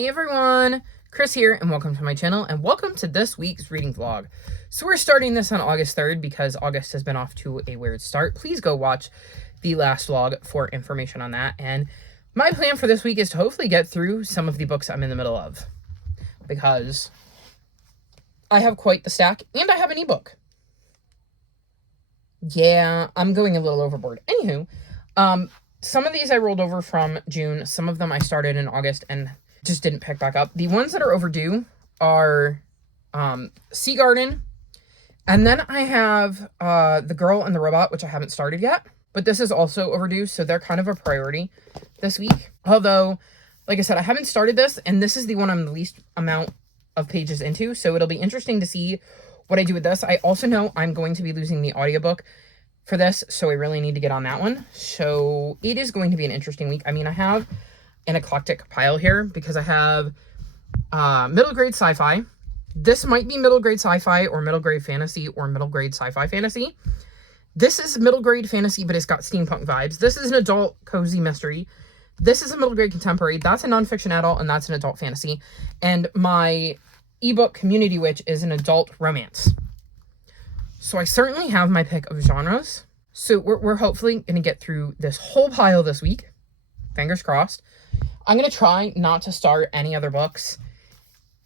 Hey everyone, Chris here, and welcome to my channel, and welcome to this week's reading vlog. So we're starting this on August 3rd because August has been off to a weird start. Please go watch the last vlog for information on that. And my plan for this week is to hopefully get through some of the books I'm in the middle of, because I have quite the stack, and I have an ebook. Yeah, I'm going a little overboard. Anywho, some of these I rolled over from June. Some of them I started in August and just didn't pick back up. The ones that are overdue are Sea Garden. And then I have The Girl and the Robot, which I haven't started yet. But this is also overdue, so they're kind of a priority this week. Although, like I said, I haven't started this, and this is the one I'm the least amount of pages into. So it'll be interesting to see what I do with this. I also know I'm going to be losing the audiobook for this, so I really need to get on that one. So it is going to be an interesting week. I mean, I have an eclectic pile here because I have middle grade sci-fi. This might be middle grade sci-fi or middle grade fantasy or middle grade sci-fi fantasy. This is middle grade fantasy, but it's got steampunk vibes. This is an adult cozy mystery. This is a middle grade contemporary. That's a nonfiction adult, and that's an adult fantasy. And my ebook Community Witch is an adult romance. So I certainly have my pick of genres. So we're hopefully going to get through this whole pile this week. Fingers crossed. I'm going to try not to start any other books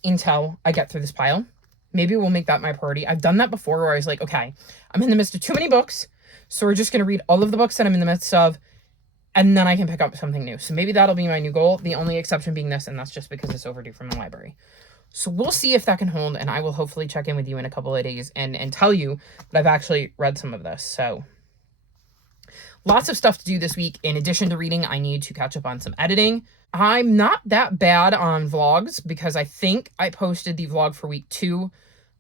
until I get through this pile. Maybe we'll make that my priority. I've done that before where I was like, okay, I'm in the midst of too many books, so we're just going to read all of the books that I'm in the midst of, and then I can pick up something new. So maybe that'll be my new goal. The only exception being this, and that's just because it's overdue from the library. So we'll see if that can hold, and I will hopefully check in with you in a couple of days and tell you that I've actually read some of this. So lots of stuff to do this week. In addition to reading, I need to catch up on some editing. I'm not that bad on vlogs because I think I posted the vlog for week 2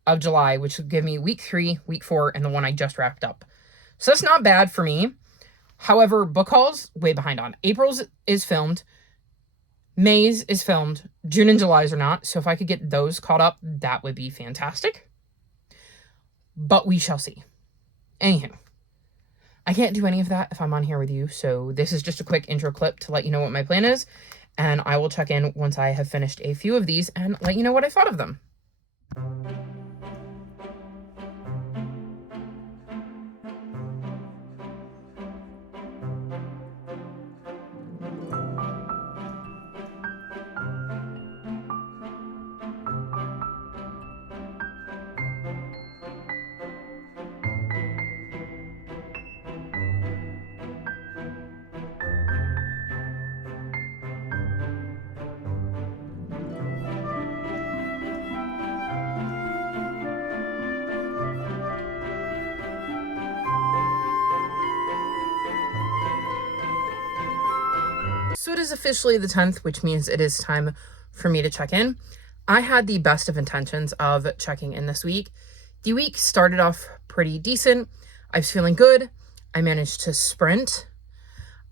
of July, which would give me week 3, week 4, and the one I just wrapped up. So that's not bad for me. However, book hauls, way behind on. April's is filmed. May's is filmed. June and July's are not. So if I could get those caught up, that would be fantastic. But we shall see. Anywho, I can't do any of that if I'm on here with you. So this is just a quick intro clip to let you know what my plan is. And I will check in once I have finished a few of these and let you know what I thought of them. So it is officially the 10th, which means it is time for me to check in. I had the best of intentions of checking in this week. The week started off pretty decent. I was feeling good. I managed to sprint.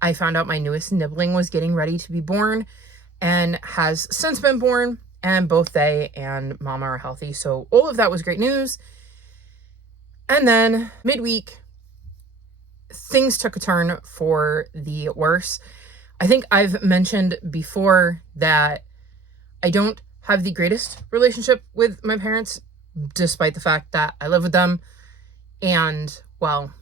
I found out my newest nibbling was getting ready to be born and has since been born, and both they and mama are healthy. So all of that was great news. And then midweek, things took a turn for the worse. I think I've mentioned before that I don't have the greatest relationship with my parents, despite the fact that I live with them. And, well,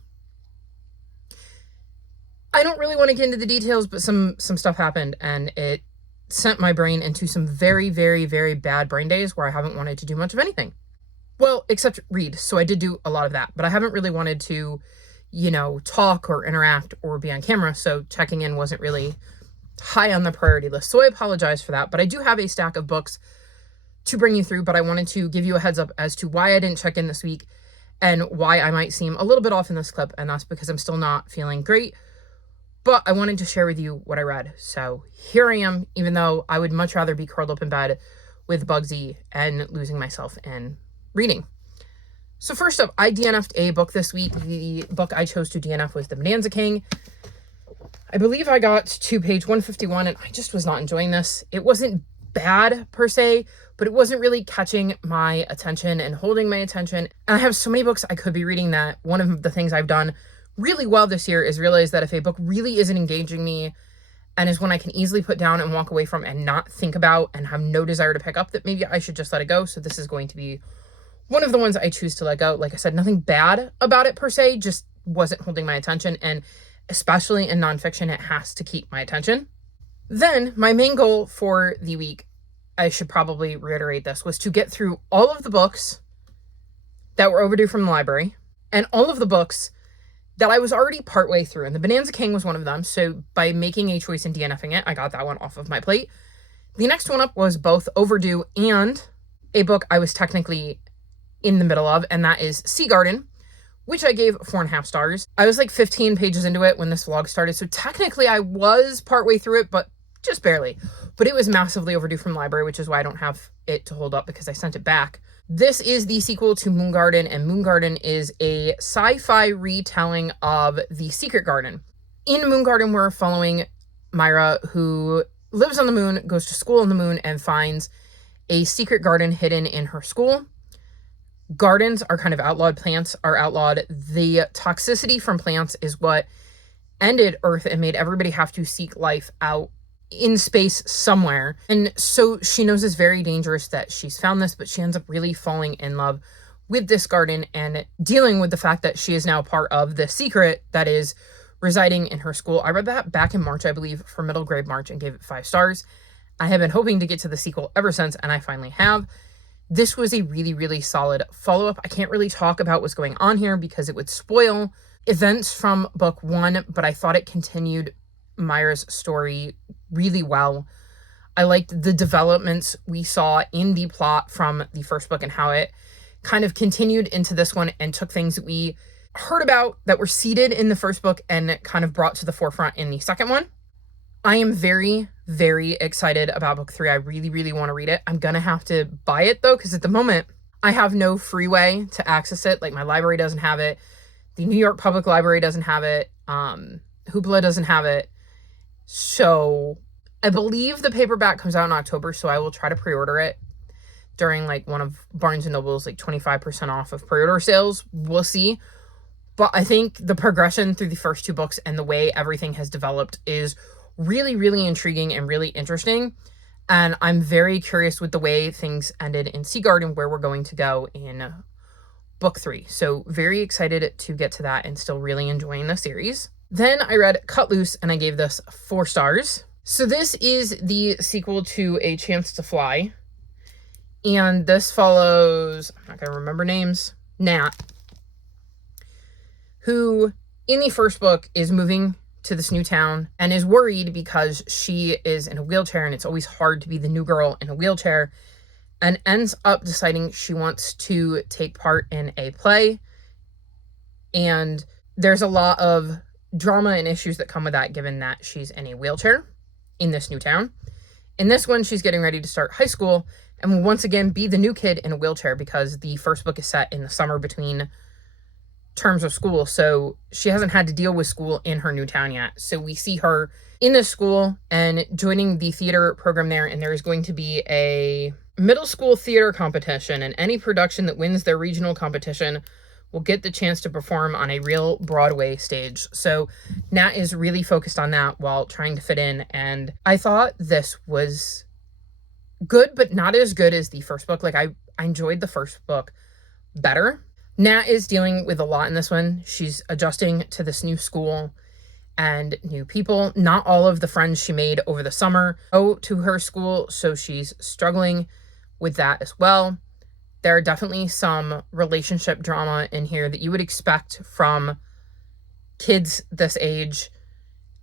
I don't really want to get into the details, but some stuff happened, and it sent my brain into some very, very, very bad brain days where I haven't wanted to do much of anything. Well, except read. So I did do a lot of that, but I haven't really wanted to, talk or interact or be on camera. So checking in wasn't really high on the priority list. So I apologize for that, but I do have a stack of books to bring you through, but I wanted to give you a heads up as to why I didn't check in this week and why I might seem a little bit off in this clip. And that's because I'm still not feeling great, but I wanted to share with you what I read. So here I am, even though I would much rather be curled up in bed with Bugsy and losing myself in reading. So first up, I DNF'd a book this week. The book I chose to DNF was The Bonanza King. I believe I got to page 151, and I just was not enjoying this. It wasn't bad per se, but it wasn't really catching my attention and holding my attention. And I have so many books I could be reading that one of the things I've done really well this year is realize that if a book really isn't engaging me and is one I can easily put down and walk away from and not think about and have no desire to pick up, that maybe I should just let it go. So this is going to be one of the ones I choose to let go. Like I said, nothing bad about it per se, just wasn't holding my attention. And especially in nonfiction, it has to keep my attention. Then my main goal for the week, I should probably reiterate this, was to get through all of the books that were overdue from the library and all of the books that I was already partway through. And The Bonanza King was one of them. So by making a choice and DNFing it, I got that one off of my plate. The next one up was both Overdue and a book I was technically in the middle of, and that is Sea Garden, which I gave 4.5 stars. I was like 15 pages into it when this vlog started. So technically I was partway through it, but just barely. But it was massively overdue from the library, which is why I don't have it to hold up because I sent it back. This is the sequel to Moon Garden, and Moon Garden is a sci-fi retelling of The Secret Garden. In Moon Garden, we're following Myra, who lives on the moon, goes to school on the moon, and finds a secret garden hidden in her school. Gardens are kind of outlawed. Plants are outlawed. The toxicity from plants is what ended Earth and made everybody have to seek life out in space somewhere. And so she knows it's very dangerous that she's found this, but she ends up really falling in love with this garden and dealing with the fact that she is now part of the secret that is residing in her school. I read that back in March, I believe, for middle grade March, and gave it 5 stars. I have been hoping to get to the sequel ever since, and I finally have. This was a really, really solid follow-up. I can't really talk about what's going on here because it would spoil events from book 1, but I thought it continued Myra's story really well. I liked the developments we saw in the plot from the first book and how it kind of continued into this one and took things that we heard about that were seeded in the first book and kind of brought to the forefront in the second one. I am very, very excited about book 3. I really, really want to read it. I'm going to have to buy it though, because at the moment I have no free way to access it. Like my library doesn't have it. The New York Public Library doesn't have it. Hoopla doesn't have it. So I believe the paperback comes out in October, so I will try to pre-order it during like one of Barnes & Noble's like 25% off of pre-order sales. We'll see. But I think the progression through the first 2 books and the way everything has developed is really, really intriguing and really interesting. And I'm very curious with the way things ended in Sea Garden, where we're going to go in book 3. So very excited to get to that and still really enjoying the series. Then I read Cut Loose, and I gave this 4 stars. So this is the sequel to A Chance to Fly. And this follows, I'm not going to remember names, Nat, who in the first book is moving to this new town and is worried because she is in a wheelchair and it's always hard to be the new girl in a wheelchair, and ends up deciding she wants to take part in a play. And there's a lot of drama and issues that come with that, given that she's in a wheelchair in this new town. In this one, she's getting ready to start high school and will once again be the new kid in a wheelchair because the first book is set in the summer between terms of school. So she hasn't had to deal with school in her new town yet. So we see her in this school and joining the theater program there. And there is going to be a middle school theater competition, and any production that wins their regional competition will get the chance to perform on a real Broadway stage. So Nat is really focused on that while trying to fit in. And I thought this was good, but not as good as the first book. Like I enjoyed the first book better. Nat is dealing with a lot in this one. She's adjusting to this new school and new people. Not all of the friends she made over the summer go to her school, so she's struggling with that as well. There are definitely some relationship drama in here that you would expect from kids this age.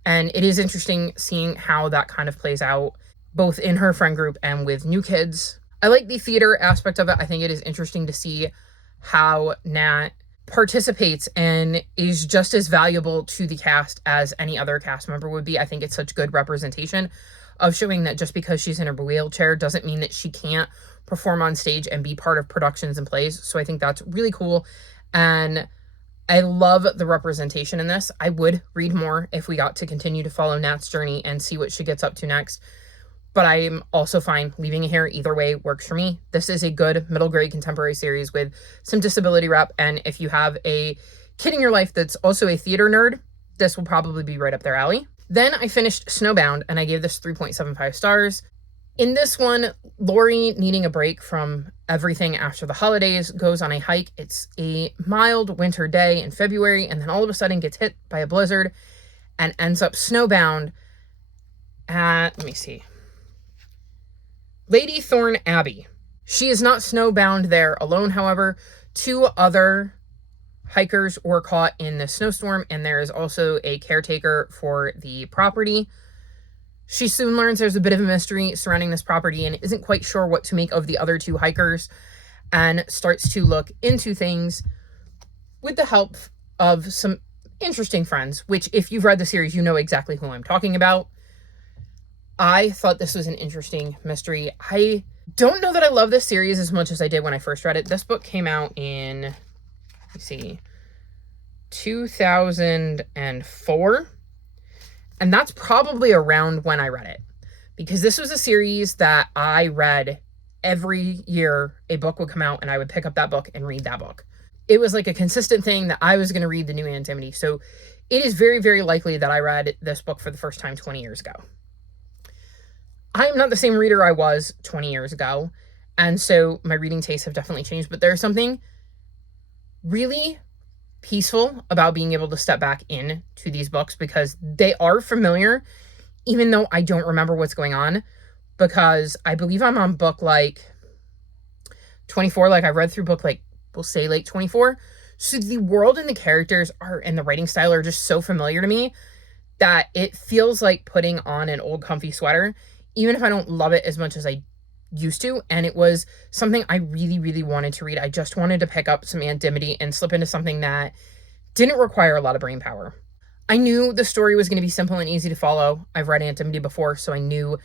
And it is interesting seeing how that kind of plays out both in her friend group and with new kids. I like the theater aspect of it. I think it is interesting to see how Nat participates and is just as valuable to the cast as any other cast member would be. I think it's such good representation of showing that just because she's in a wheelchair doesn't mean that she can't perform on stage and be part of productions and plays. So I think that's really cool. And I love the representation in this. I would read more if we got to continue to follow Nat's journey and see what she gets up to next. But I'm also fine leaving it here. Either way works for me. This is a good middle grade contemporary series with some disability rep. And if you have a kid in your life that's also a theater nerd, this will probably be right up their alley. Then I finished Snowbound, and I gave this 3.75 stars. In this one, Lori, needing a break from everything after the holidays, goes on a hike. It's a mild winter day in February, and then all of a sudden gets hit by a blizzard and ends up snowbound at, let me see, Lady Thorn Abbey. She is not snowbound there alone, however. 2 other hikers were caught in the snowstorm, and there is also a caretaker for the property. She soon learns there's a bit of a mystery surrounding this property and isn't quite sure what to make of the other 2 hikers, and starts to look into things with the help of some interesting friends, which if you've read the series, you know exactly who I'm talking about. I thought this was an interesting mystery. I don't know that I love this series as much as I did when I first read it. This book came out in, let's see, 2004. And that's probably around when I read it, because this was a series that I read every year. A book would come out and I would pick up that book and read that book. It was like a consistent thing that I was going to read the new Antimony. So it is very, very likely that I read this book for the first time 20 years ago. I am not the same reader I was 20 years ago. And so my reading tastes have definitely changed, but there's something really peaceful about being able to step back into these books, because they are familiar, even though I don't remember what's going on, because I believe I'm on book like 24. Like I read through book like, we'll say like 24. So the world and the characters are, and the writing style are just so familiar to me that it feels like putting on an old comfy sweater, even if I don't love it as much as I used to. And it was something I really, really wanted to read. I just wanted to pick up some Antimony and slip into something that didn't require a lot of brain power. I knew the story was going to be simple and easy to follow. I've read Antimony before, so I knew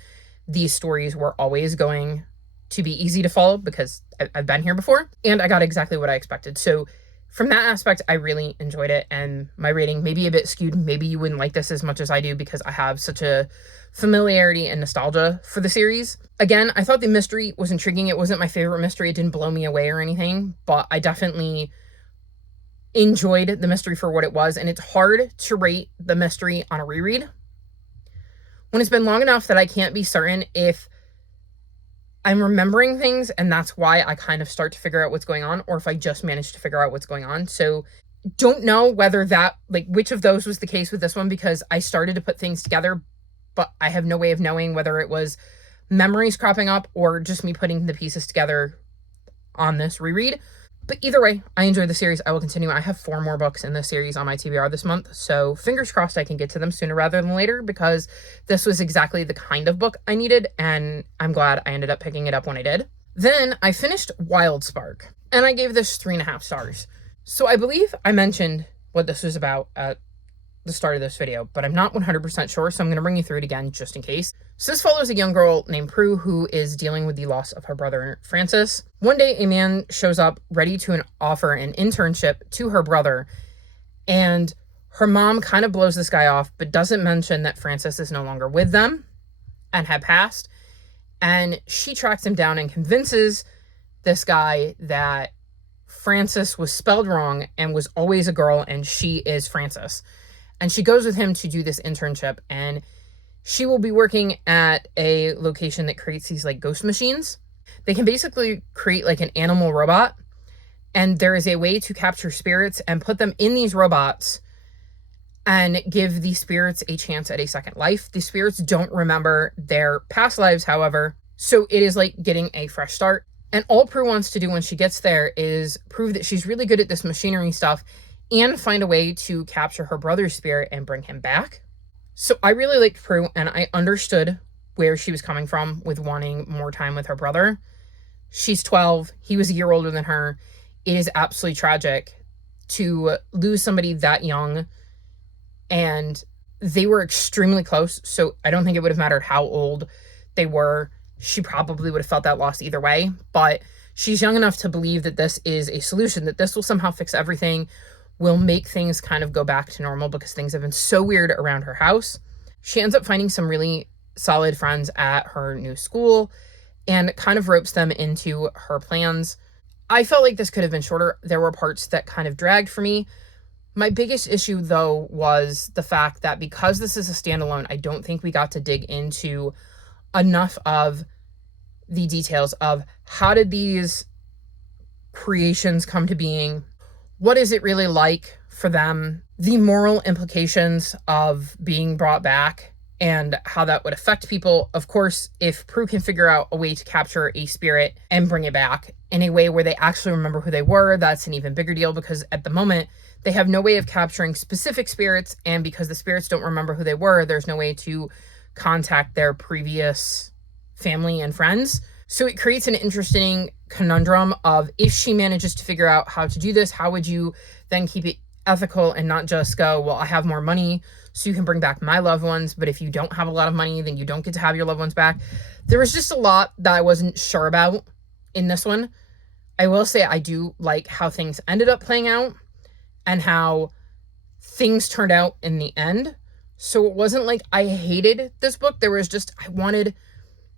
these stories were always going to be easy to follow because I've been here before, and I got exactly what I expected. So from that aspect, I really enjoyed it, and my rating may be a bit skewed. Maybe you wouldn't like this as much as I do because I have such a familiarity and nostalgia for the series. Again, I thought the mystery was intriguing. It wasn't my favorite mystery. It didn't blow me away or anything, but I definitely enjoyed the mystery for what it was, and it's hard to rate the mystery on a reread when it's been long enough that I can't be certain if I'm remembering things and that's why I kind of start to figure out what's going on, or if I just managed to figure out what's going on. So don't know whether that, like, which of those was the case with this one, because I started to put things together, but I have no way of knowing whether it was memories cropping up or just me putting the pieces together on this reread. But either way, I enjoyed the series. I will continue. I have 4 more books in this series on my TBR this month, so fingers crossed I can get to them sooner rather than later, because this was exactly the kind of book I needed, and I'm glad I ended up picking it up when I did. Then I finished Wild Spark, and I gave this 3.5 stars. So I believe I mentioned what this was about at the start of this video, but I'm not 100% sure, so I'm going to bring you through it again just in case. So this follows a young girl named Prue who is dealing with the loss of her brother Francis. One day a man shows up ready to offer an internship to her brother, and her mom kind of blows this guy off but doesn't mention that Francis is no longer with them and had passed, and she tracks him down and convinces this guy that Francis was spelled wrong and was always a girl and she is Francis. And she goes with him to do this internship, and she will be working at a location that creates these like ghost machines. They can basically create like an animal robot, and there is a way to capture spirits and put them in these robots and give the spirits a chance at a second life. The spirits don't remember their past lives, however, so it is like getting a fresh start. And all Prue wants to do when she gets there is prove that she's really good at this machinery stuff and find a way to capture her brother's spirit and bring him back. So I really liked Prue, and I understood where she was coming from with wanting more time with her brother. She's 12. He was a year older than her. It is absolutely tragic to lose somebody that young, and they were extremely close, so I don't think it would have mattered how old they were. She probably would have felt that loss either way, but she's young enough to believe that this is a solution, that this will somehow fix everything, will make things kind of go back to normal, because things have been so weird around her house. She ends up finding some really solid friends at her new school and kind of ropes them into her plans. I felt like this could have been shorter. There were parts that kind of dragged for me, My biggest issue, though, was the fact that because this is a standalone, I don't think we got to dig into enough of the details of how did these creations come to being? What is it really like for them? The moral implications of being brought back and how that would affect people. Of course, if Prue can figure out a way to capture a spirit and bring it back in a way where they actually remember who they were, that's an even bigger deal, because at the moment, they have no way of capturing specific spirits, and because the spirits don't remember who they were, there's no way to contact their previous family and friends. So it creates an interesting conundrum of, if she manages to figure out how to do this, how would you then keep it ethical and not just go, well, I have more money so you can bring back my loved ones, but if you don't have a lot of money, then you don't get to have your loved ones back. There was just a lot that I wasn't sure about in this one. I will say I do like how things ended up playing out and how things turned out in the end. So it wasn't like I hated this book. There was just, I wanted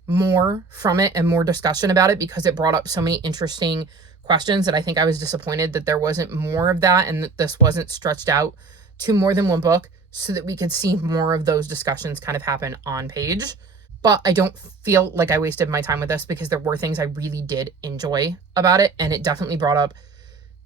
more from it and more discussion about it, because it brought up so many interesting questions that I think I was disappointed that there wasn't more of that, and that this wasn't stretched out to more than one book so that we could see more of those discussions kind of happen on page. But I don't feel like I wasted my time with this, because there were things I really did enjoy about it, and it definitely brought up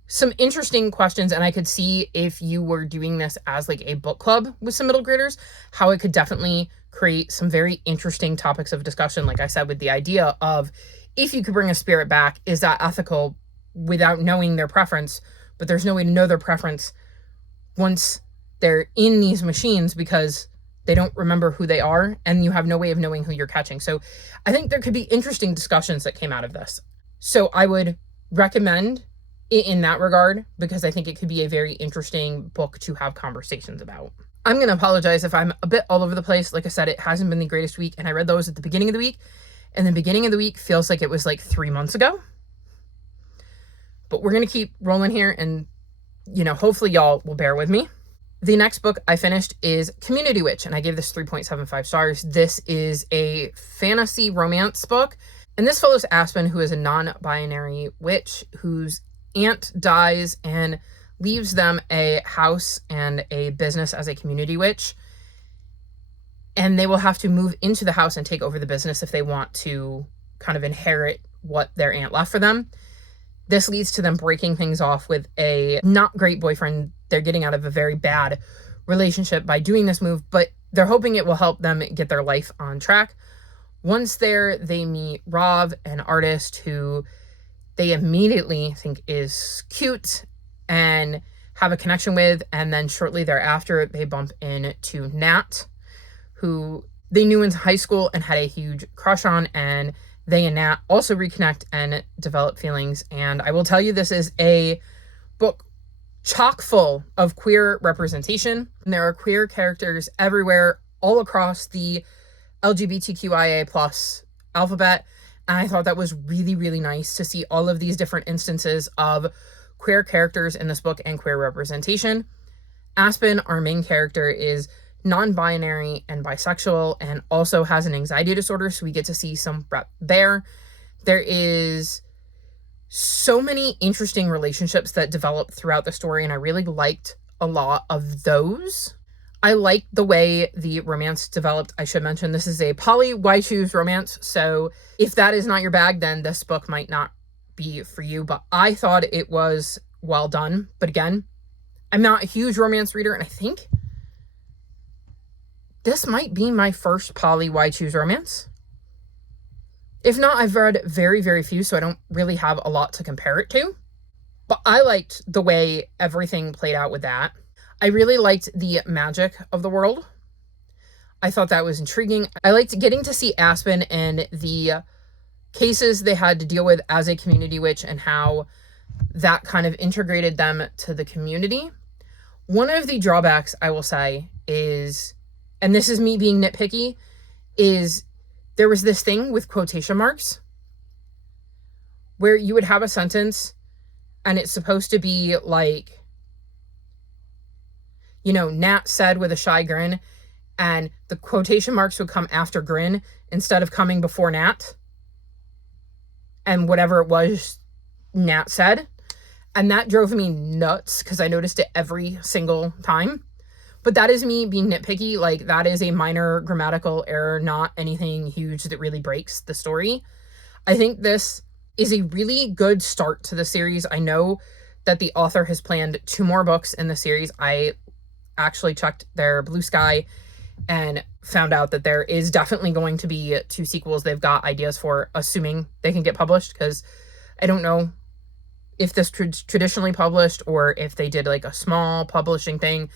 some interesting questions. And I could see, if you were doing this as like a book club with some middle graders, how it could definitely create some very interesting topics of discussion. Like I said, with the idea of, if you could bring a spirit back, is that ethical without knowing their preference? But there's no way to know their preference once they're in these machines, because they don't remember who they are, and you have no way of knowing who you're catching. So I think there could be interesting discussions that came out of this. So I would recommend it in that regard, because I think it could be a very interesting book to have conversations about. I'm going to apologize if I'm a bit all over the place. Like I said, it hasn't been the greatest week, and I read those at the beginning of the week, and the beginning of the week feels like it was like 3 months ago. But we're going to keep rolling here, and, hopefully y'all will bear with me. The next book I finished is Community Witch, and I gave this 3.75 stars. This is a fantasy romance book, and this follows Aspen, who is a non-binary witch whose aunt dies and leaves them a house and a business as a community witch. And they will have to move into the house and take over the business if they want to kind of inherit what their aunt left for them. This leads to them breaking things off with a not great boyfriend. They're getting out of a very bad relationship by doing this move, but they're hoping it will help them get their life on track. Once there, they meet Rob, an artist who they immediately think is cute and have a connection with. And then shortly thereafter, they bump into Nat, who they knew in high school and had a huge crush on, and they and Nat also reconnect and develop feelings. And I will tell you, this is a book chock full of queer representation. And there are queer characters everywhere, all across the LGBTQIA plus alphabet. And I thought that was really, really nice to see all of these different instances of queer characters in this book and queer representation. Aspen, our main character, is non-binary and bisexual, and also has an anxiety disorder, so we get to see some rep there. There is so many interesting relationships that develop throughout the story, and I really liked a lot of those. I liked the way the romance developed. I should mention this is a poly Y-choose romance, so if that is not your bag, then this book might not be for you, but I thought it was well done. But again, I'm not a huge romance reader, and I think this might be my first poly Y-choose romance. If not, I've read very, very few, so I don't really have a lot to compare it to. But I liked the way everything played out with that. I really liked the magic of the world. I thought that was intriguing. I liked getting to see Aspen and the cases they had to deal with as a community witch, and how that kind of integrated them to the community. One of the drawbacks, I will say, is, and this is me being nitpicky, is there was this thing with quotation marks where you would have a sentence and it's supposed to be like, Nat said with a shy grin, and the quotation marks would come after grin instead of coming before Nat and whatever it was Nat said. And that drove me nuts because I noticed it every single time. But that is me being nitpicky. Like, that is a minor grammatical error, not anything huge that really breaks the story. I think this is a really good start to the series. I know that the author has planned 2 more books in the series. I actually checked their Blue Sky and found out that there is definitely going to be 2 sequels they've got ideas for, assuming they can get published, because I don't know if this traditionally published or if they did like a small publishing thing.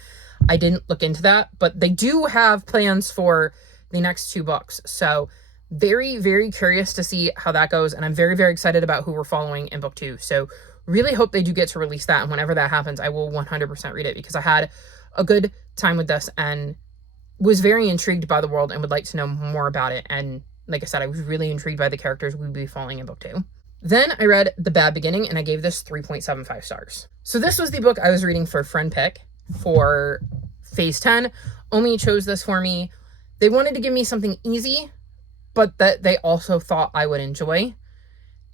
I didn't look into that, but they do have plans for the next 2 books. So very, very curious to see how that goes. And I'm very, very excited about who we're following in book 2. So really hope they do get to release that. And whenever that happens, I will 100% read it, because I had a good time with this and was very intrigued by the world and would like to know more about it. And like I said, I was really intrigued by the characters we'd be following in book 2. Then I read The Bad Beginning, and I gave this 3.75 stars. So this was the book I was reading for friend pick for phase 10. Omi chose this for me. They wanted to give me something easy, but that they also thought I would enjoy.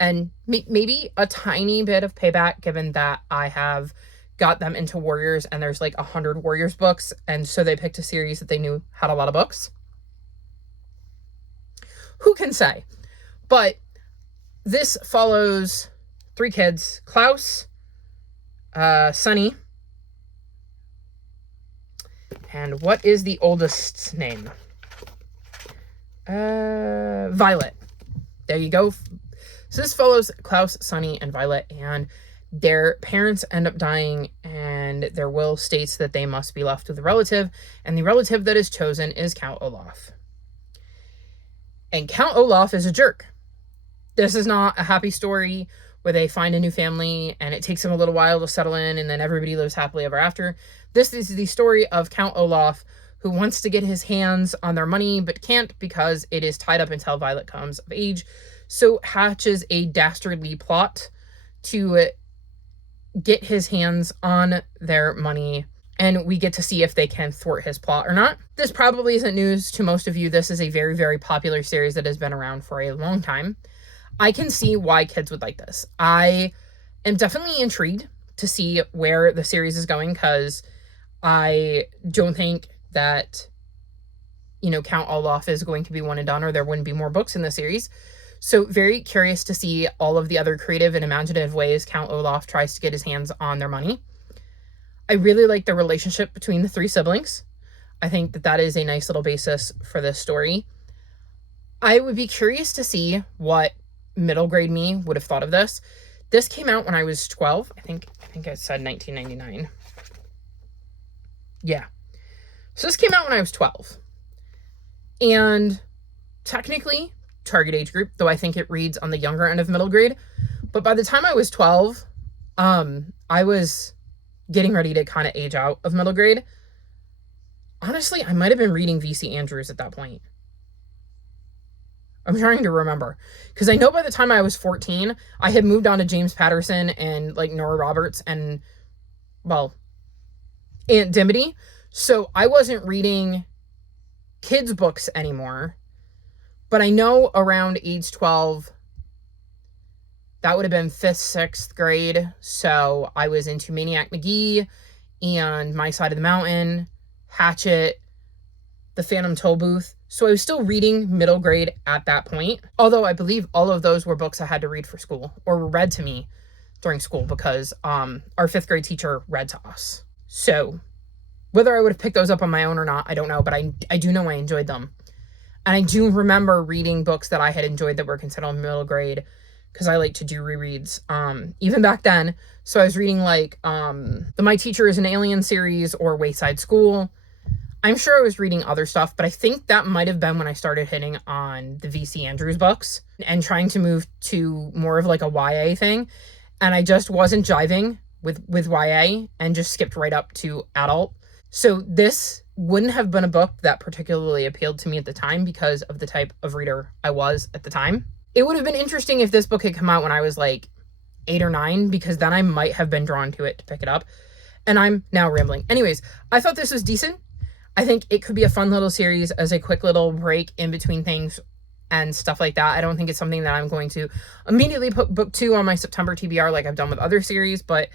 And maybe a tiny bit of payback, given that I have got them into Warriors and there's like 100 Warriors books. And so they picked a series that they knew had a lot of books. Who can say? But this follows 3 kids: Klaus, Sunny, and what is the oldest's name? Violet. There you go. So this follows Klaus, Sunny, and Violet, and their parents end up dying, and their will states that they must be left with a relative, and the relative that is chosen is Count Olaf. And Count Olaf is a jerk. This is not a happy story where they find a new family and it takes them a little while to settle in and then everybody lives happily ever after. This is the story of Count Olaf, who wants to get his hands on their money but can't because it is tied up until Violet comes of age. So hatches a dastardly plot to get his hands on their money, and we get to see if they can thwart his plot or not. This probably isn't news to most of you. This is a very, very popular series that has been around for a long time. I can see why kids would like this. I am definitely intrigued to see where the series is going, because I don't think that, Count Olaf is going to be one and done, or there wouldn't be more books in the series. So very curious to see all of the other creative and imaginative ways Count Olaf tries to get his hands on their money. I really like the relationship between the 3 siblings. I think that that is a nice little basis for this story. I would be curious to see what middle grade me would have thought of this. This came out when I was 12. I think I said 1999. Yeah. So this came out when I was 12. And technically target age group, though I think it reads on the younger end of middle grade. But by the time I was 12, I was getting ready to kind of age out of middle grade. Honestly, I might have been reading V.C. Andrews at that point. I'm trying to remember, because I know by the time I was 14, I had moved on to James Patterson and like Nora Roberts and, well, Aunt Dimity. So I wasn't reading kids' books anymore. But I know around age 12, that would have been 5th, 6th grade. So I was into Maniac McGee and My Side of the Mountain, Hatchet, The Phantom Tollbooth. So I was still reading middle grade at that point. Although I believe all of those were books I had to read for school, or were read to me during school, because our 5th grade teacher read to us. So whether I would have picked those up on my own or not, I don't know. But I do know I enjoyed them. And I do remember reading books that I had enjoyed that were considered middle grade, because I like to do rereads, even back then. So I was reading like the My Teacher is an Alien series or Wayside School. I'm sure I was reading other stuff, but I think that might have been when I started hitting on the V.C. Andrews books and trying to move to more of like a YA thing. And I just wasn't jiving with YA and just skipped right up to adult. So this wouldn't have been a book that particularly appealed to me at the time because of the type of reader I was at the time. It would have been interesting if this book had come out when I was like 8 or 9, because then I might have been drawn to it to pick it up. And I'm now rambling. Anyways, I thought this was decent. I think it could be a fun little series as a quick little break in between things and stuff like that. I don't think it's something that I'm going to immediately put book 2 on my September TBR like I've done with other series, but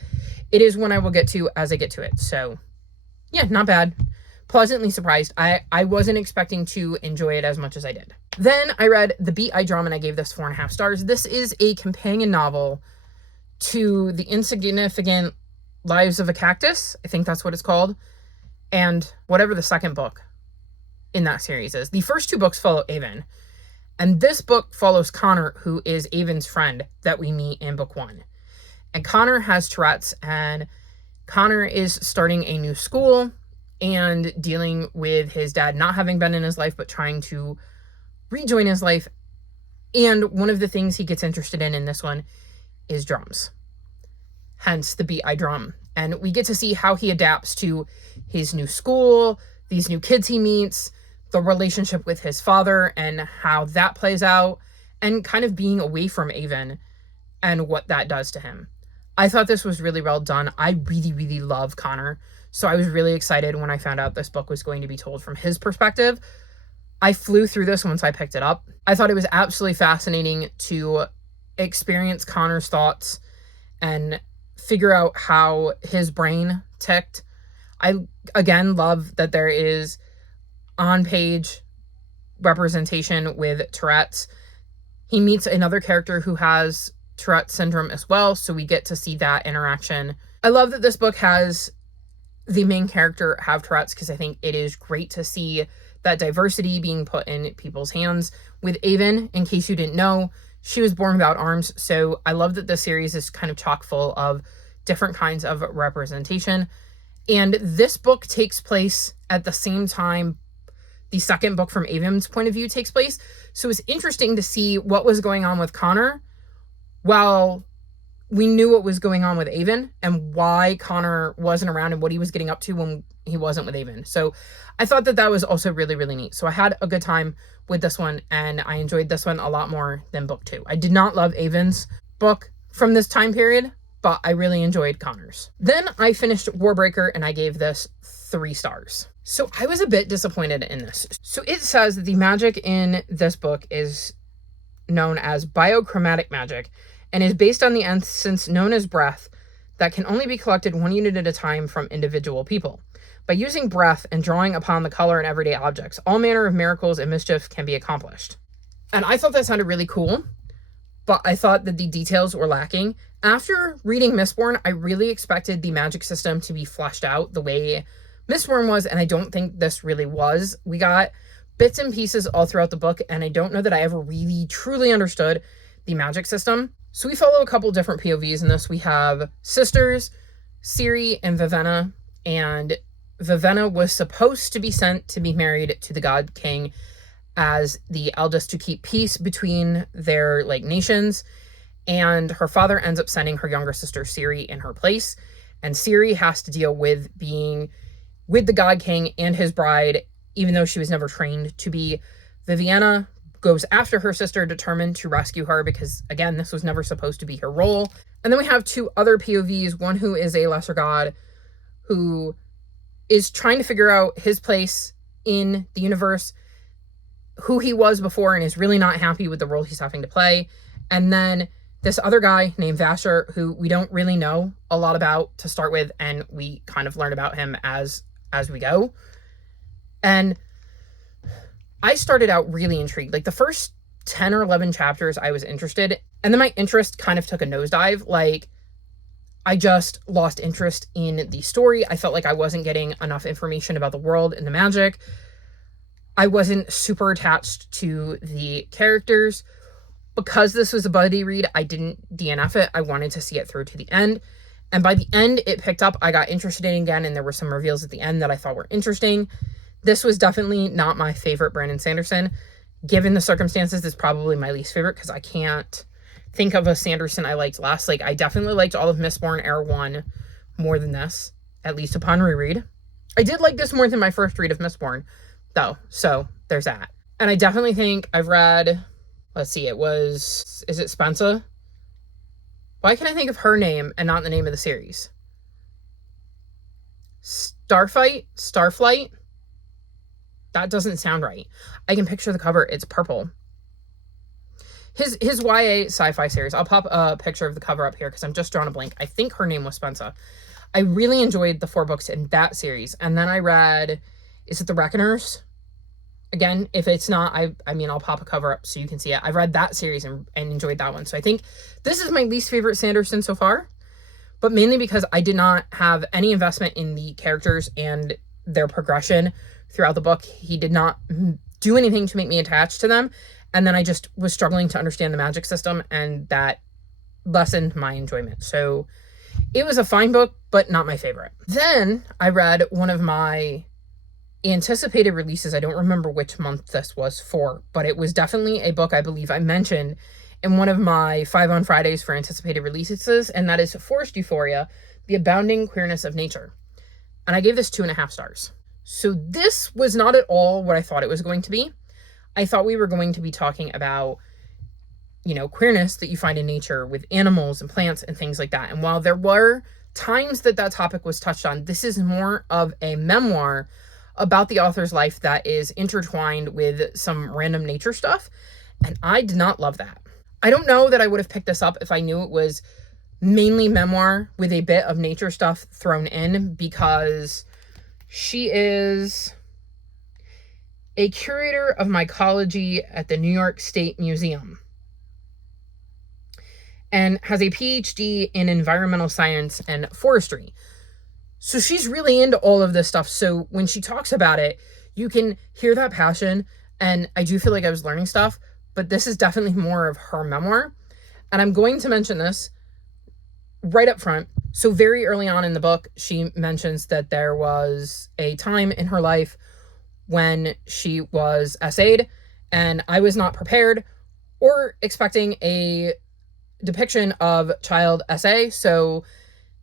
it is one I will get to as I get to it. So yeah, not bad. Pleasantly surprised. I wasn't expecting to enjoy it as much as I did. Then I read The Beat I Drum, and I gave this 4.5 stars. This is a companion novel to The Insignificant Lives of a Cactus. I think that's what it's called. And whatever the second book in that series is. The first 2 books follow Avon. And this book follows Connor, who is Avon's friend that we meet in book 1. And Connor has Tourette's, and Connor is starting a new school and dealing with his dad not having been in his life, but trying to rejoin his life. And one of the things he gets interested in this one is drums. Hence The Beat I Drum. And we get to see how he adapts to his new school, these new kids he meets, the relationship with his father and how that plays out, and kind of being away from Avon and what that does to him. I thought this was really well done. I really, really love Connor. So I was really excited when I found out this book was going to be told from his perspective. I flew through this once I picked it up. I thought it was absolutely fascinating to experience Connor's thoughts and figure out how his brain ticked. I, again, love that there is on-page representation with Tourette's. He meets another character who has Tourette syndrome as well, so we get to see that interaction. I love that this book has the main character have Tourette's, because I think it is great to see that diversity being put in people's hands. With Avon, in case you didn't know, she was born without arms, so I love that this series is kind of chock full of different kinds of representation. And this book takes place at the same time the second book from Avon's point of view takes place. So it's interesting to see what was going on with Connor while we knew what was going on with Avon, and why Connor wasn't around and what he was getting up to when he wasn't with Avon. So I thought that was also really, really neat. So I had a good time with this one, and I enjoyed this one a lot more than book 2. I did not love Avon's book from this time period, but I really enjoyed Connor's. Then I finished Warbreaker, and I gave this 3 stars. So I was a bit disappointed in this. So it says that the magic in this book is known as biochromatic magic, and is based on the essence known as breath that can only be collected 1 unit at a time from individual people. By using breath and drawing upon the color in everyday objects, all manner of miracles and mischief can be accomplished. And I thought that sounded really cool, but I thought that the details were lacking. After reading Mistborn, I really expected the magic system to be fleshed out the way Mistborn was, and I don't think this really was. We got bits and pieces all throughout the book, and I don't know that I ever really truly understood the magic system. So we follow a couple different POVs in this. We have sisters, Ciri and Vivenna, and Vivenna was supposed to be sent to be married to the God King as the eldest to keep peace between their nations, and her father ends up sending her younger sister Ciri in her place, and Ciri has to deal with being with the God King and his bride, even though she was never trained to be. Vivenna goes after her sister, determined to rescue her, because again, this was never supposed to be her role. And then we have 2 other POVs, one who is a lesser god who is trying to figure out his place in the universe, who he was before, and is really not happy with the role he's having to play. And then this other guy named Vasher, who we don't really know a lot about to start with, and we kind of learn about him as we go. And I started out really intrigued. The first 10 or 11 chapters, I was interested, and then my interest kind of took a nosedive. I just lost interest in the story. I felt like I wasn't getting enough information about the world and the magic. I wasn't super attached to the characters. Because this was a buddy read, I didn't DNF it. I wanted to see it through to the end. And by the end, it picked up. I got interested in it again, and there were some reveals at the end that I thought were interesting. This was definitely not my favorite Brandon Sanderson. Given the circumstances, it's probably my least favorite, because I can't think of a Sanderson I liked last. I definitely liked all of Mistborn Era 1 more than this, at least upon reread. I did like this more than my first read of Mistborn, though, so there's that. And I definitely think I've read, let's see, is it Spensa? Why can I think of her name and not the name of the series? Starflight? That doesn't sound right. I can picture the cover. It's purple. his YA sci-fi series. I'll pop a picture of the cover up here because I'm just drawing a blank. I think her name was Spencer. I really enjoyed the 4 books in that series. And then I read, is it The Reckoners? Again, if it's not, I mean, I'll pop a cover up so you can see it. I've read that series and enjoyed that one. So I think this is my least favorite Sanderson so far, but mainly because I did not have any investment in the characters and their progression throughout the book. He did not do anything to make me attached to them. And then I just was struggling to understand the magic system, and that lessened my enjoyment. So it was a fine book, but not my favorite. Then I read one of my anticipated releases. I don't remember which month this was for, but it was definitely a book I believe I mentioned in one of my 5 on Fridays for anticipated releases, and that is Forest Euphoria, The Abounding Queerness of Nature. And I gave this 2.5 stars. So this was not at all what I thought it was going to be. I thought we were going to be talking about, queerness that you find in nature with animals and plants and things like that. And while there were times that topic was touched on, this is more of a memoir about the author's life that is intertwined with some random nature stuff. And I did not love that. I don't know that I would have picked this up if I knew it was mainly memoir with a bit of nature stuff thrown in, because she is a curator of mycology at the New York State Museum and has a PhD in environmental science and forestry. So she's really into all of this stuff. So when she talks about it, you can hear that passion. And I do feel like I was learning stuff, but this is definitely more of her memoir. And I'm going to mention this right up front. So very early on in the book, she mentions that there was a time in her life when she was essayed, and I was not prepared or expecting a depiction of child essay. So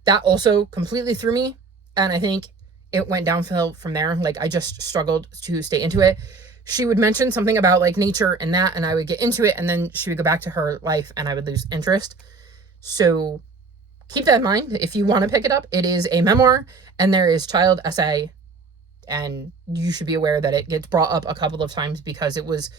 that also completely threw me. And I think it went downhill from there. Like, I just struggled to stay into it. She would mention something about like nature and that, and I would get into it, and then she would go back to her life and I would lose interest. So keep that in mind. If you want to pick it up, it is a memoir and there is child essay, and you should be aware that it gets brought up a couple of times because it was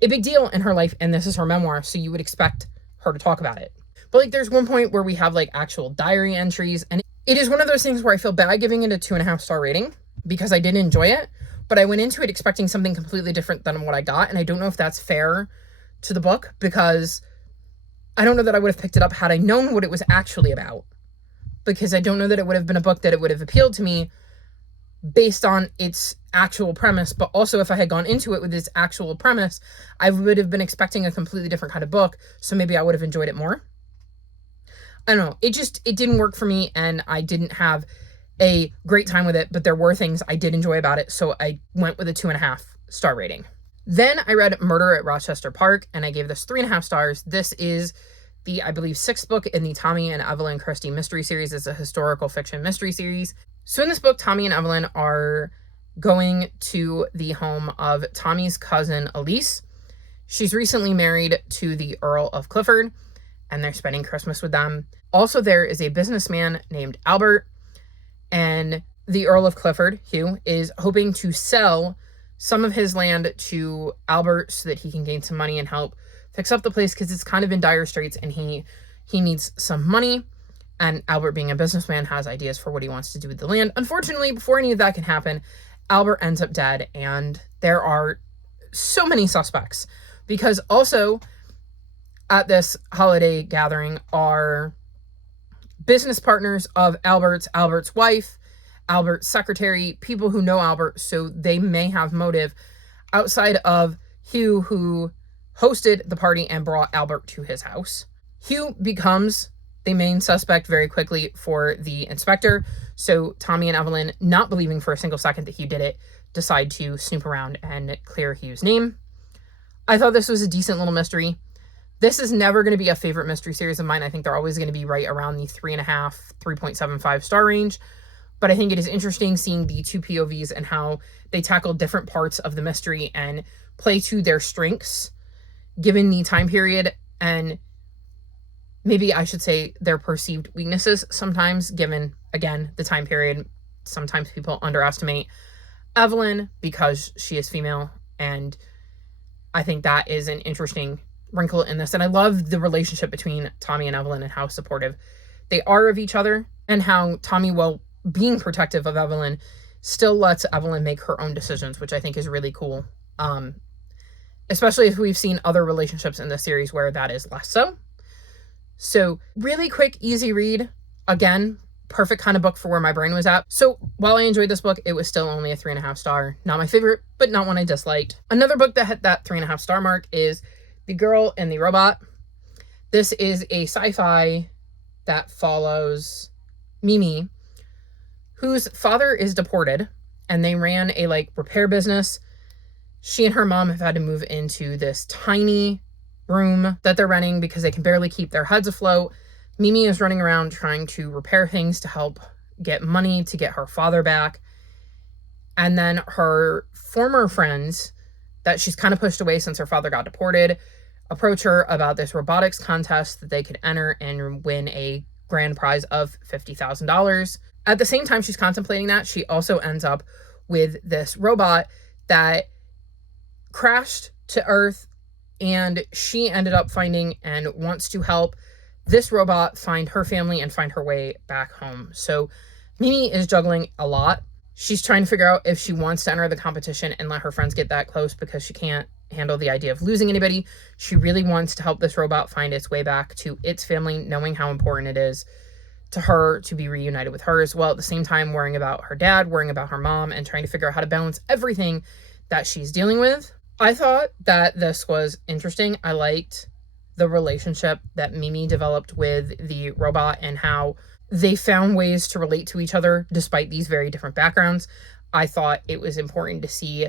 a big deal in her life, and this is her memoir, so you would expect her to talk about it. But like, there's one point where we have like actual diary entries, and it is one of those things where I feel bad giving it a 2.5 star rating because I did enjoy it, but I went into it expecting something completely different than what I got. And I don't know if that's fair to the book, because I don't know that I would have picked it up had I known what it was actually about, because I don't know that it would have been a book that it would have appealed to me based on its actual premise. But also, if I had gone into it with its actual premise, I would have been expecting a completely different kind of book. So maybe I would have enjoyed it more. I don't know. It didn't work for me, and I didn't have a great time with it, but there were things I did enjoy about it. So I went with a 2.5 star rating. Then I read Murder at Rochester Park, and I gave this 3.5 stars. This is the, I believe, 6th book in the Tommy and Evelyn Christie mystery series. It's a historical fiction mystery series. So in this book, Tommy and Evelyn are going to the home of Tommy's cousin, Elise. She's recently married to the Earl of Clifford, and they're spending Christmas with them. Also, there is a businessman named Albert, and the Earl of Clifford, Hugh, is hoping to sell some of his land to Albert so that he can gain some money and help fix up the place, because it's kind of in dire straits and he needs some money. And Albert, being a businessman, has ideas for what he wants to do with the land. Unfortunately, before any of that can happen, Albert ends up dead, and there are so many suspects, because also at this holiday gathering are business partners of Albert's wife, Albert's secretary, people who know Albert, so they may have motive outside of Hugh, who hosted the party and brought Albert to his house. Hugh becomes the main suspect very quickly for the inspector, so Tommy and Evelyn, not believing for a single second that Hugh did it, decide to snoop around and clear Hugh's name. I thought this was a decent little mystery. This is never going to be a favorite mystery series of mine. I think they're always going to be right around the 3.5, 3.75 star range. But I think it is interesting seeing the two POVs and how they tackle different parts of the mystery and play to their strengths given the time period, and maybe I should say their perceived weaknesses sometimes, given, again, the time period. Sometimes people underestimate Evelyn because she is female, and I think that is an interesting wrinkle in this. And I love the relationship between Tommy and Evelyn and how supportive they are of each other, and how Tommy, while being protective of Evelyn, still lets Evelyn make her own decisions, which I think is really cool. Especially if we've seen other relationships in the series where that is less so. So really quick, easy read. Again, perfect kind of book for where my brain was at. So while I enjoyed this book, it was still only a 3.5 star. Not my favorite, but not one I disliked. Another book that hit that 3.5 star mark is The Girl and the Robot. This is a sci-fi that follows Mimi, whose father is deported, and they ran a repair business. She and her mom have had to move into this tiny room that they're renting because they can barely keep their heads afloat. Mimi is running around trying to repair things to help get money to get her father back. And then her former friends that she's kind of pushed away since her father got deported approach her about this robotics contest that they could enter and win a grand prize of $50,000. At the same time she's contemplating that, she also ends up with this robot that crashed to Earth, and she ended up finding and wants to help this robot find her family and find her way back home. So Mimi is juggling a lot. She's trying to figure out if she wants to enter the competition and let her friends get that close because she can't handle the idea of losing anybody. She really wants to help this robot find its way back to its family, knowing how important it is to her to be reunited with hers, while at the same time worrying about her dad, worrying about her mom, and trying to figure out how to balance everything that she's dealing with. I thought that this was interesting. I liked the relationship that Mimi developed with the robot and how they found ways to relate to each other despite these very different backgrounds. I thought it was important to see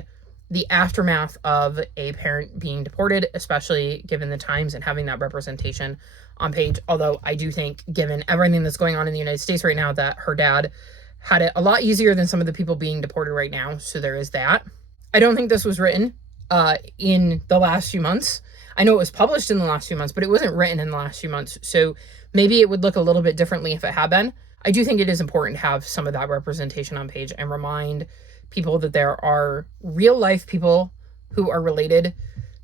the aftermath of a parent being deported, especially given the times, and having that representation on page. Although I do think, given everything that's going on in the United States right now, that her dad had it a lot easier than some of the people being deported right now. So there is that. I don't think this was written in the last few months. I know it was published in the last few months, but it wasn't written in the last few months. So maybe it would look a little bit differently if it had been. I do think it is important to have some of that representation on page and remind people that there are real life people who are related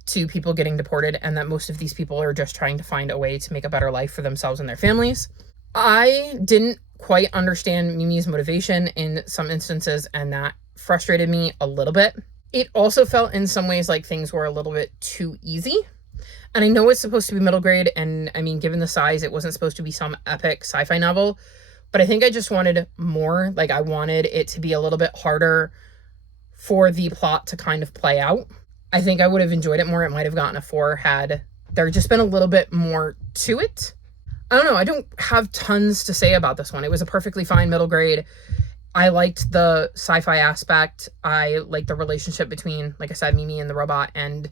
to people getting deported, and that most of these people are just trying to find a way to make a better life for themselves and their families. I didn't quite understand Mimi's motivation in some instances, and that frustrated me a little bit. It also felt in some ways like things were a little bit too easy. And I know it's supposed to be middle grade, and I mean, given the size, it wasn't supposed to be some epic sci-fi novel, but I think I just wanted more. I wanted it to be a little bit harder for the plot to kind of play out. I think I would have enjoyed it more. It might have gotten a 4 had there just been a little bit more to it. I don't know. I don't have tons to say about this one. It was a perfectly fine middle grade. I liked the sci-fi aspect. I liked the relationship between, like I said, Mimi and the robot, and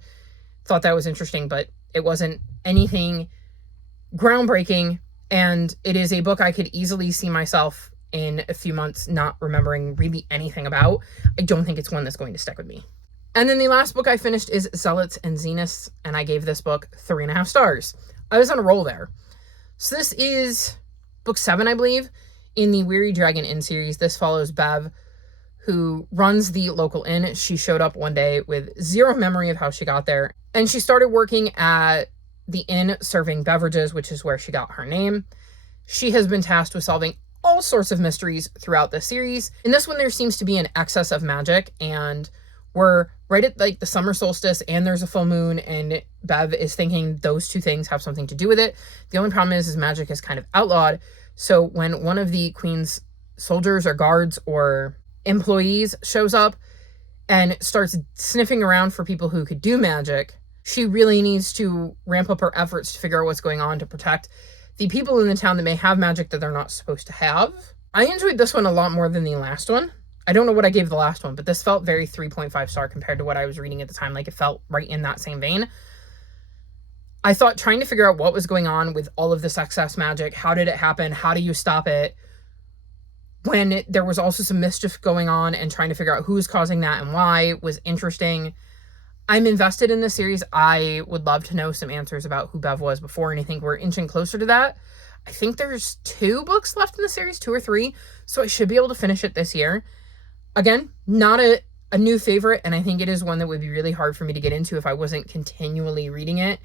thought that was interesting, but it wasn't anything groundbreaking. And it is a book I could easily see myself in a few months not remembering really anything about. I don't think it's one that's going to stick with me. And then the last book I finished is Zealots and Zeniths, and I gave this book 3.5 stars. I was on a roll there. So this is book 7, I believe, in the Weary Dragon Inn series. This follows Bev, who runs the local inn. She showed up one day with zero memory of how she got there, and she started working at the inn serving beverages, which is where she got her name. She has been tasked with solving all sorts of mysteries throughout the series. In this one, there seems to be an excess of magic, and we're right at the summer solstice, and there's a full moon, and Bev is thinking those two things have something to do with it. The only problem is magic is kind of outlawed. So when one of the queen's soldiers or guards or employees shows up and starts sniffing around for people who could do magic, she really needs to ramp up her efforts to figure out what's going on to protect the people in the town that may have magic that they're not supposed to have. I enjoyed this one a lot more than the last one. I don't know what I gave the last one, but this felt very 3.5 star compared to what I was reading at the time. It felt right in that same vein. I thought trying to figure out what was going on with all of this excess magic, how did it happen, how do you stop it, when there was also some mischief going on, and trying to figure out who's causing that and why was interesting. I'm invested in this series. I would love to know some answers about who Bev was before, and I think we're inching closer to that. I think there's 2 books left in the series, 2 or 3, so I should be able to finish it this year. Again, not a new favorite, and I think it is one that would be really hard for me to get into if I wasn't continually reading it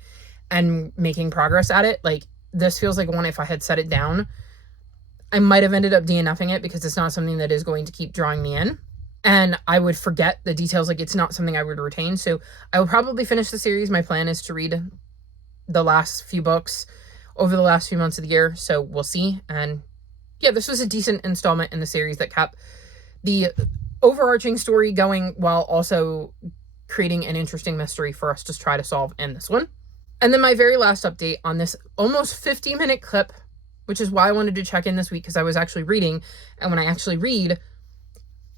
and making progress at it. Like, this feels like one, if I had set it down, I might have ended up DNFing it because it's not something that is going to keep drawing me in. And I would forget the details. Like, it's not something I would retain. So I will probably finish the series. My plan is to read the last few books over the last few months of the year. So we'll see. And yeah, this was a decent installment in the series that kept the overarching story going while also creating an interesting mystery for us to try to solve in this one. And then my very last update on this almost 50-minute clip, which is why I wanted to check in this week, because I was actually reading. And when I actually read,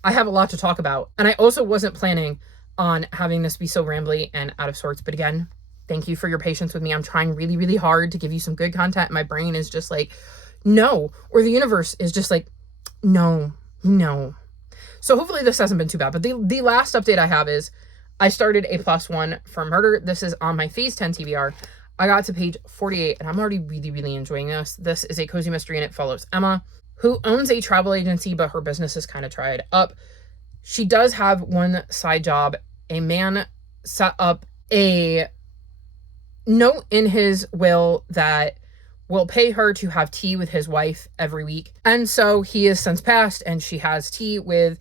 I have a lot to talk about. And I also wasn't planning on having this be so rambly and out of sorts. But again, thank you for your patience with me. I'm trying really, really hard to give you some good content. My brain is just like, no. Or the universe is just like, no. So hopefully this hasn't been too bad. But the last update I have is I started a +1 for Murder. This is on my Phase 10 TBR. I got to page 48, and I'm already really, really enjoying this. This is a cozy mystery, and it follows Emma, who owns a travel agency, but her business is kind of dried up. She does have one side job. A man set up a note in his will that will pay her to have tea with his wife every week. And so he has since passed, and she has tea with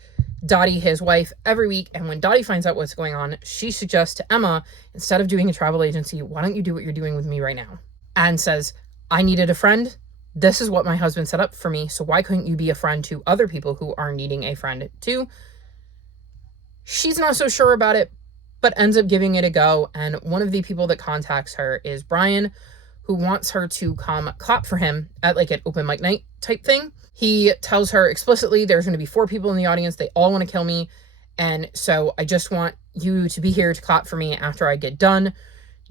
Dottie, his wife, every week. And when Dottie finds out what's going on, she suggests to Emma, instead of doing a travel agency, why don't you do what you're doing with me right now? And says, I needed a friend. This is what my husband set up for me. So why couldn't you be a friend to other people who are needing a friend too? She's not so sure about it, but ends up giving it a go. And one of the people that contacts her is Brian, who wants her to come clap for him at like an open mic night type thing. He tells her explicitly there's going to be 4 people in the audience. They all want to kill me. And so I just want you to be here to clap for me after I get done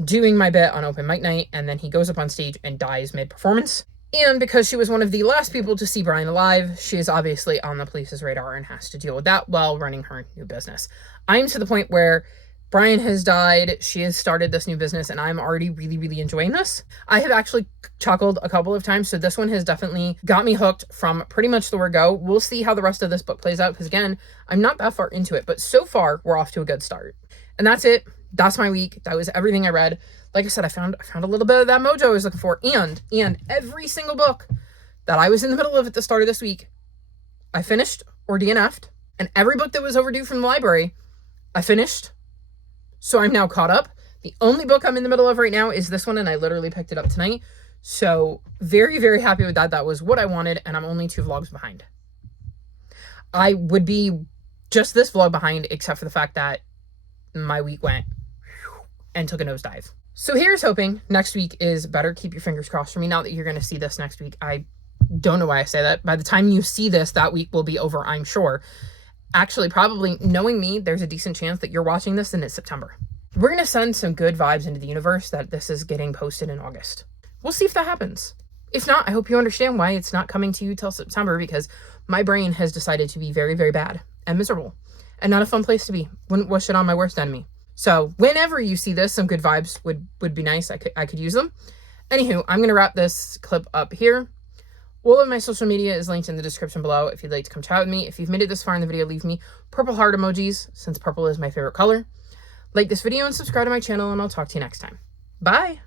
doing my bit on open mic night. And then he goes up on stage and dies mid-performance. And because she was one of the last people to see Brian alive, she is obviously on the police's radar and has to deal with that while running her new business. I'm to the point where Brian has died, she has started this new business, and I'm already really, really enjoying this. I have actually chuckled a couple of times, so this one has definitely got me hooked from pretty much the word go. We'll see how the rest of this book plays out, because again, I'm not that far into it, but so far, we're off to a good start. And that's it. That's my week. That was everything I read. Like I said, I found a little bit of that mojo I was looking for, and every single book that I was in the middle of at the start of this week, I finished or DNF'd, and every book that was overdue from the library, I finished. So I'm now caught up. The only book I'm in the middle of right now is this one, and I literally picked it up tonight. So very, very happy with that. That was what I wanted, and I'm only 2 vlogs behind. I would be just this vlog behind, except for the fact that my week went and took a nosedive. So here's hoping next week is better. Keep your fingers crossed for me. Now that you're going to see this next week, I don't know why I say that. By the time you see this, that week will be over, I'm sure. Actually, probably, knowing me, there's a decent chance that you're watching this and it's September. We're going to send some good vibes into the universe that this is getting posted in August. We'll see if that happens. If not, I hope you understand why it's not coming to you till September, because my brain has decided to be very, very bad and miserable and not a fun place to be. Wouldn't wish it on my worst enemy. So whenever you see this, some good vibes would be nice. I could use them. Anywho, I'm going to wrap this clip up here. All of my social media is linked in the description below if you'd like to come chat with me. If you've made it this far in the video, leave me purple heart emojis, since purple is my favorite color. Like this video and subscribe to my channel, and I'll talk to you next time. Bye!